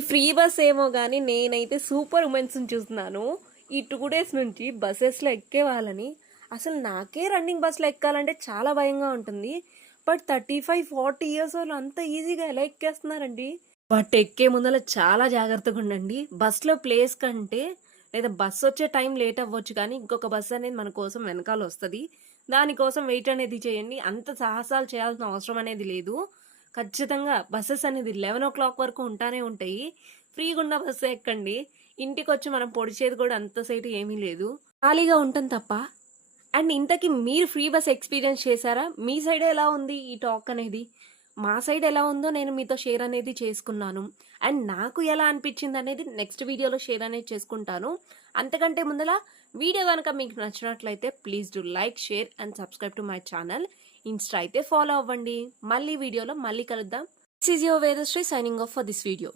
ఈ free bus ఏమో గానీ నేనైతే సూపర్ ఉమెన్స్ చూస్తున్నాను. ఈ 2 డేస్ నుంచి బస్సెస్లో ఎక్కే వాళ్ళని. అసలు నాకే రన్నింగ్ బస్సులో ఎక్కాలంటే చాలా భయంగా ఉంటుంది. బట్ 35-40 ఇయర్స్ వాళ్ళు అంత ఈజీగా ఎలా ఎక్కేస్తున్నారండి? బట్ ఎక్కే ముందర చాలా జాగ్రత్తగా ఉండండి. బస్సులో ప్లేస్ కంటే లేదా బస్సు వచ్చే టైం లేట్ అవ్వచ్చు కానీ ఇంకొక బస్సు అనేది మన కోసం వెనకాల వస్తుంది. దానికోసం వెయిట్ అనేది చేయండి. అంత సాహసాలు చేయాల్సిన అవసరం అనేది లేదు. ఖచ్చితంగా బస్సెస్ అనేది 11 వరకు ఉంటానే ఉంటాయి. ఫ్రీగా ఉన్న బస్సు ఎక్కండి. ఇంటికి వచ్చి మనం పొడిచేది కూడా అంత సైట్ ఏమీ లేదు, ఖాళీగా ఉంటుంది తప్ప. అండ్ ఇంతకీ మీరు ఫ్రీ బస్ ఎక్స్పీరియన్స్ చేశారా? మీ సైడ్ ఎలా ఉంది ఈ టాక్ అనేది? మా సైడ్ ఎలా ఉందో నేను మీతో షేర్ అనేది చేసుకున్నాను. అండ్ నాకు ఎలా అనిపించింది అనేది నెక్స్ట్ వీడియోలో షేర్ అనేది చేసుకుంటాను. అంతకంటే ముందల వీడియో కనుక మీకు నచ్చినట్లయితే please do like, share and subscribe to my channel. Insta అయితే ఫాలో అవ్వండి. మళ్ళీ వీడియోలో మళ్ళీ కలుద్దాం. This is your Vedasri signing off for this video.